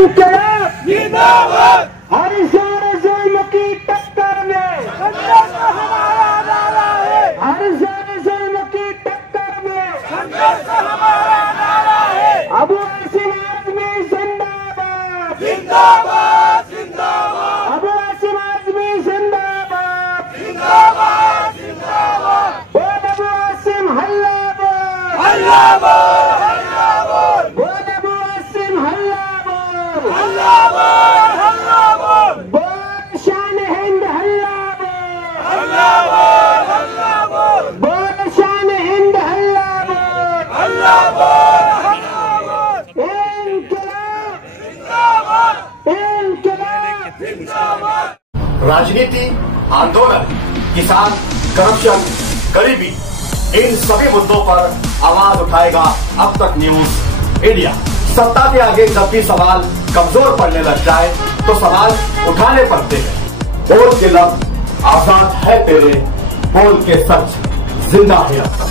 इंकलाब जिंदाबाद। हर जोर जुल्म की टक्कर में संघर्ष हमारा नारा है। हर जोर जुल्म की टक्कर में संघर्ष हमारा नारा है। अबू आसिम आज़मी जिंदाबाद जिंदाबाद जिंदाबाद। अबू आसिम आज़मी जिंदाबाद जिंदाबाद जिंदाबाद। बोल अबू आसिम हल्ला बोल हल्ला बोल हल्ला बोल। बोल अबू आसिम हल्ला बोल हल्ला बोल हल्ला बोल। बोल शान हिंद हल्ला बोल हल्ला बोल हल्ला बोल। बोल शान हिंद हल्ला बोल हल्ला बोल हल्ला बोल। इंकलाब जिंदाबाद इंकलाब जिंदाबाद। राजनीति, आंदोलन, किसान, करप्शन, गरीबी, इन सभी मुद्दों पर आवाज उठाएगा अब तक न्यूज इंडिया। सत्ता के आगे जब भी सवाल कमजोर पड़ने लग जाए तो सवाल उठाने पड़ते हैं। बोल के लफ्ज आजाद है तेरे, बोल के सच जिंदा है अब तक।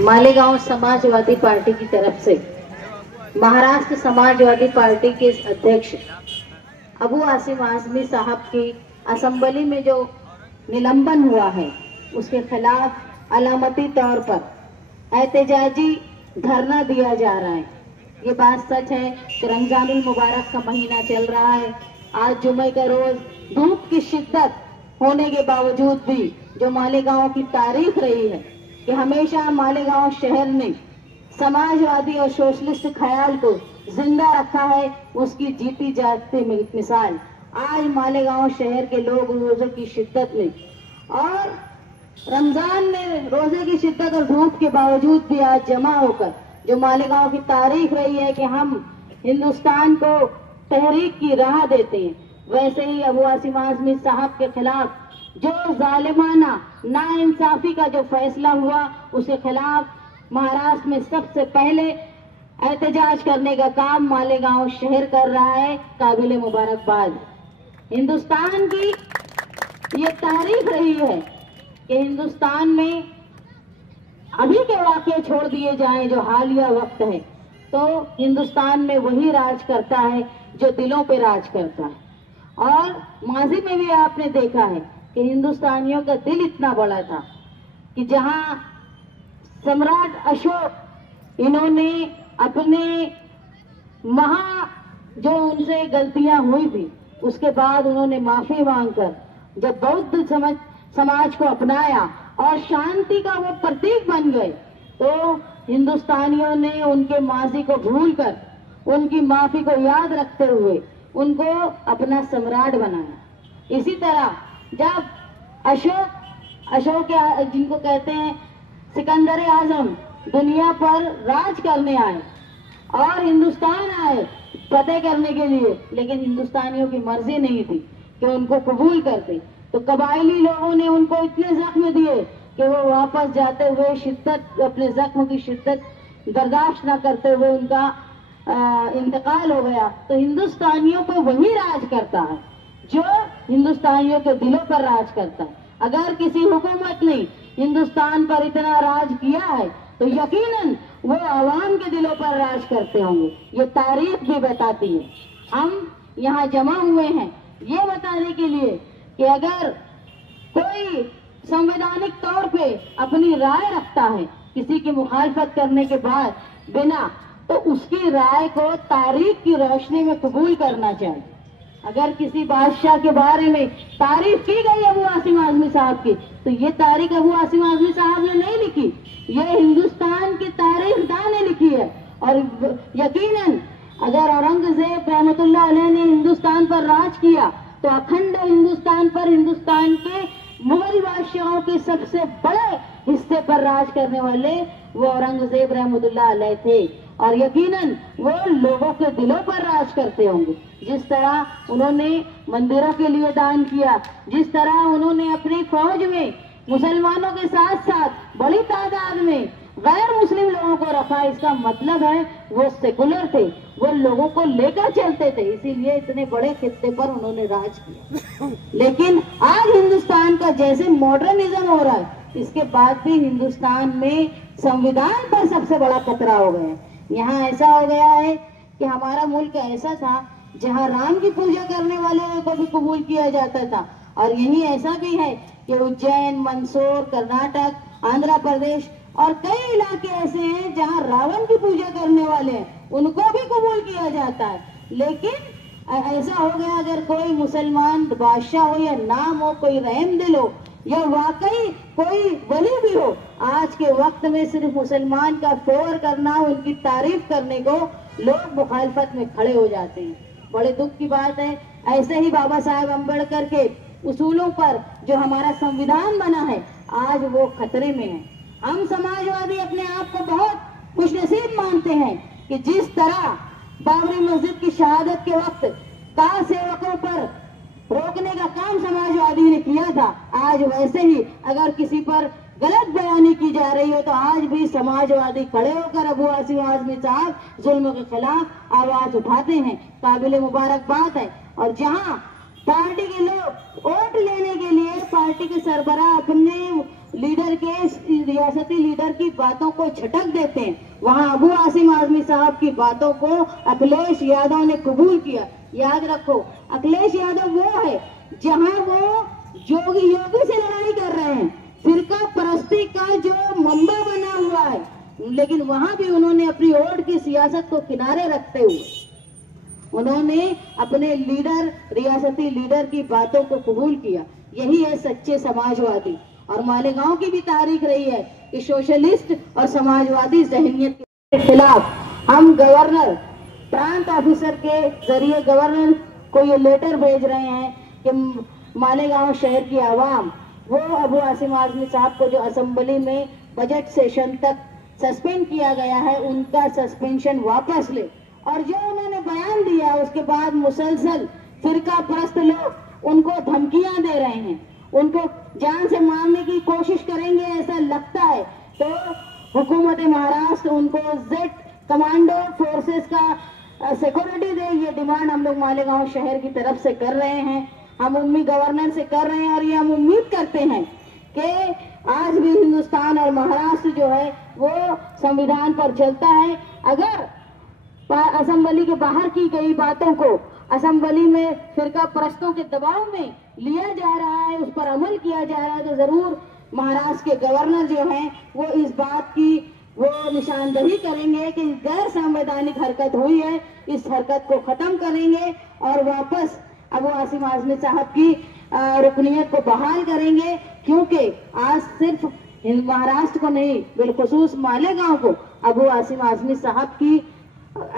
मालेगांव समाजवादी पार्टी की तरफ से महाराष्ट्र समाजवादी पार्टी के अध्यक्ष अबू आसिम आज़मी साहब की असेंबली में जो निलंबन हुआ है उसके खिलाफ अलामती तौर पर एहतजाजी धरना दिया जा रहा है। ये बात सच है कि रमजानुल मुबारक का महीना चल रहा है। आज जुमे का रोज धूप की शिद्दत होने के बावजूद भी जो मालेगांव की तारीख रही है कि हमेशा मालेगांव शहर ने समाजवादी और सोशलिस्ट ख्याल को जिंदा रखा है, उसकी जीती जागती मिसाल आज मालेगांव शहर के लोग रोजे की शिद्दत में और रमजान में रोजे की शिद्दत और धूप के बावजूद भी आज जमा होकर जो मालेगांव की तारीख रही है कि हम हिंदुस्तान को तहरीक की राह देते हैं, वैसे ही अबू आसिम आज़मी साहब के खिलाफ जो जालिमाना नाइंसाफी का जो फैसला हुआ उसके खिलाफ महाराष्ट्र में सबसे पहले एहतजाज करने का काम मालेगांव शहर कर रहा है। काबिल मुबारकबाद। हिंदुस्तान की ये तारीख रही है कि हिंदुस्तान में अभी के वाकये छोड़ दिए जाएं जो हालिया वक्त है तो हिंदुस्तान में वही राज करता है जो दिलों पे राज करता है। और माजी में भी आपने देखा है कि हिंदुस्तानियों का दिल इतना बड़ा था कि जहां सम्राट अशोक इन्होंने अपने जो उनसे गलतियां हुई थी उसके बाद उन्होंने माफी मांगकर जब बौद्ध समाज को अपनाया और शांति का वो प्रतीक बन गए तो हिंदुस्तानियों ने उनके माजी को भूलकर उनकी माफी को याद रखते हुए उनको अपना सम्राट बनाया। इसी तरह जब अशोक जिनको कहते हैं सिकंदर आजम दुनिया पर राज करने आए और हिंदुस्तान आए फतेह करने के लिए, लेकिन हिंदुस्तानियों की मर्जी नहीं थी कि उनको कबूल करते, तो कबायली लोगों ने उनको इतने जख्म दिए कि वो वापस जाते हुए शिद्दत अपने जख्म की शिद्दत बर्दाश्त न करते हुए उनका इंतकाल हो गया। तो हिंदुस्तानियों पर वही राज करता है जो हिंदुस्तानियों के दिलों पर राज करता है। अगर किसी हुकूमत ने हिंदुस्तान पर इतना राज किया है तो यकीनन वो आवाम के दिलों पर राज करते होंगे। ये तारीख भी बताती है। हम यहाँ जमा हुए हैं ये बताने के लिए कि अगर कोई संवैधानिक तौर पे अपनी राय रखता है किसी की मुखालफत करने के बाद बिना, तो उसकी राय को तारीख की रोशनी में कबूल करना चाहिए। अगर किसी बादशाह के बारे में तारीफ की गई अबू आसिम आज़मी साहब की तो ये तारीख अबू आसिम आज़मी साहब ने नहीं लिखी, ये हिंदुस्तान की तारीखदान ने लिखी है। और यकीनन अगर औरंगजेब रहमतुल्लाह अलैह ने हिंदुस्तान पर राज किया तो अखंड हिंदुस्तान पर हिंदुस्तान के मुगल बादशाहों के सबसे बड़े हिस्से पर राज करने वाले वो औरंगजेब रहमतुल्लाह अलैह थे और यकीनन वो लोगों के दिलों पर राज करते होंगे। जिस तरह उन्होंने मंदिरों के लिए दान किया, जिस तरह उन्होंने अपनी फौज में मुसलमानों के साथ साथ बड़ी तादाद में गैर मुस्लिम लोगों को रखा, इसका मतलब है वो सेकुलर थे, वो लोगों को लेकर चलते थे, इसीलिए इतने बड़े खित्ते पर उन्होंने राज किया। लेकिन आज हिंदुस्तान का जैसे मॉडर्निज्म हो रहा है इसके बाद भी हिंदुस्तान में संविधान पर सबसे बड़ा खतरा हो गया है। यहाँ ऐसा हो गया है कि हमारा मुल्क ऐसा था जहाँ राम की पूजा करने वाले को भी कबूल किया जाता था, और यही ऐसा भी है कि उज्जैन, मंदसौर, कर्नाटक, आंध्र प्रदेश और कई इलाके ऐसे हैं जहाँ रावण की पूजा करने वाले हैं उनको भी कबूल किया जाता है। लेकिन ऐसा हो गया, अगर कोई मुसलमान बादशाह हो या नाम हो, कोई रहम दिल हो या वाकई कोई वली भी हो, आज के वक्त में सिर्फ मुसलमान का फेवर करना, उनकी तारीफ करने को लोग मुखालफत में खड़े हो जाते हैं। बड़े दुख की बात है, ऐसे ही बाबा साहेब अम्बेडकर के उसूलों पर जो हमारा संविधान बना है आज वो खतरे में है। हम समाजवादी अपने आप को बहुत खुशनसीब मानते हैं कि जिस तरह बाबरी मस्जिद की शहादत के वक्त कार सेवकों पर रोकने का काम समाजवादी ने किया था, आज वैसे ही अगर किसी पर गलत बयानी की जा रही हो तो आज भी समाजवादी खड़े होकर अबू आसिम आजमी साहब जुल्म के खिलाफ आवाज उठाते हैं। काबिल मुबारकबाद है। और जहां पार्टी के लोग वोट लेने के लिए पार्टी के सरबराह अपने लीडर के रियासती लीडर की बातों को झटक देते हैं, वहां अबू आसिम आजमी साहब की बातों को अखिलेश यादव ने कबूल किया। याद रखो, अखिलेश यादव वो है जहां वो योगी से लड़ाई कर रहे हैं, फिरका परस्ती का जो मंबा बना हुआ है, लेकिन वहां भी उन्होंने अपनी वोट की सियासत को किनारे रखते हुए उन्होंने अपने लीडर, रियासती लीडर की बातों को कबूल किया। यही है सच्चे समाजवादी। और मालेगांव की भी तारीख रही है कि सोशलिस्ट और समाजवादी जहनियत के खिलाफ हम गवर्नर, प्रांत ऑफिसर के जरिए गवर्नर को ये लेटर भेज रहे हैं कि मालेगांव शहर की आवाम वो अबू आसिम आजमी साहब को जो असेंबली में बजट सेशन तक सस्पेंड किया गया है उनका सस्पेंशन वापस ले। और जो उन्होंने बयान दिया उसके बाद मुसलसल फिरका परस्त लोग उनको धमकियां दे रहे हैं, उनको जान से मारने की कोशिश करेंगे ऐसा लगता है। तो हुकूमत महाराष्ट्र उनको जेड कमांडो फोर्सेस का सिक्योरिटी दे, ये डिमांड हम लोग मालेगांव शहर की तरफ से कर रहे हैं। हम उम्मीद गवर्नर से कर रहे हैं और ये हम उम्मीद करते हैं कि आज भी हिंदुस्तान और महाराष्ट्र जो है वो संविधान पर चलता है। अगर असेंबली के बाहर की गई बातों को असेंबली में फिरका परस्तों के दबाव में लिया जा रहा है, उस पर अमल किया जा रहा है, तो जरूर महाराष्ट्र के गवर्नर जो हैं वो इस बात की वो निशानदही करेंगे कि गैर संवैधानिक हरकत हुई है, इस हरकत को खत्म करेंगे और वापस अबू आसिम आजमी साहब की रुकनीयत को बहाल करेंगे। क्योंकि आज सिर्फ महाराष्ट्र को नहीं बिलखुसूस मालेगांव को अबू आसिम आजमी साहब की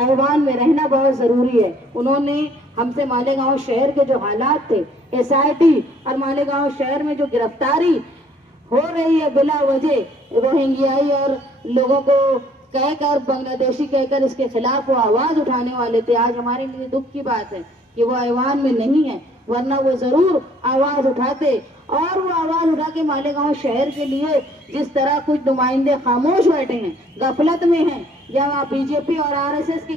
ऐवान में रहना बहुत जरूरी है। उन्होंने हमसे मालेगांव शहर के जो हालात थे, एसआईटी और मालेगांव शहर में जो गिरफ्तारी हो रही है बिला वजह, रोहिंग्याई और लोगों को कहकर, बांग्लादेशी कहकर इसके खिलाफ वो आवाज उठाने वाले थे। आज हमारे लिए दुख की बात है कि वो ऐवान में नहीं है, वरना वो जरूर आवाज उठाते। और वो आवाज उठा के मालेगांव शहर के लिए जिस तरह कुछ नुमाइंदे खामोश बैठे हैं, गफलत में हैं, या वहाँ बीजेपी और आरएसएस के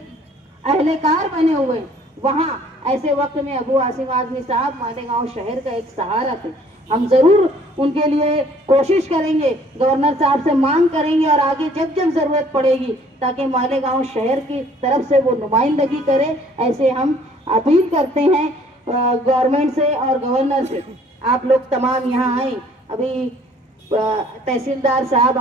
अहलेकार बने हुए, वहाँ ऐसे वक्त में अबू आसिम आजमी साहब मालेगांव शहर का एक सहारा थे। हम जरूर उनके लिए कोशिश करेंगे, गवर्नर साहब से मांग करेंगे और आगे जब जब जरूरत पड़ेगी ताकि मालेगांव शहर की तरफ से वो नुमाइंदगी करे, ऐसे हम अपील करते हैं गवर्नमेंट से और गवर्नर से। आप लोग तमाम यहाँ आए, अभी तहसीलदार साहब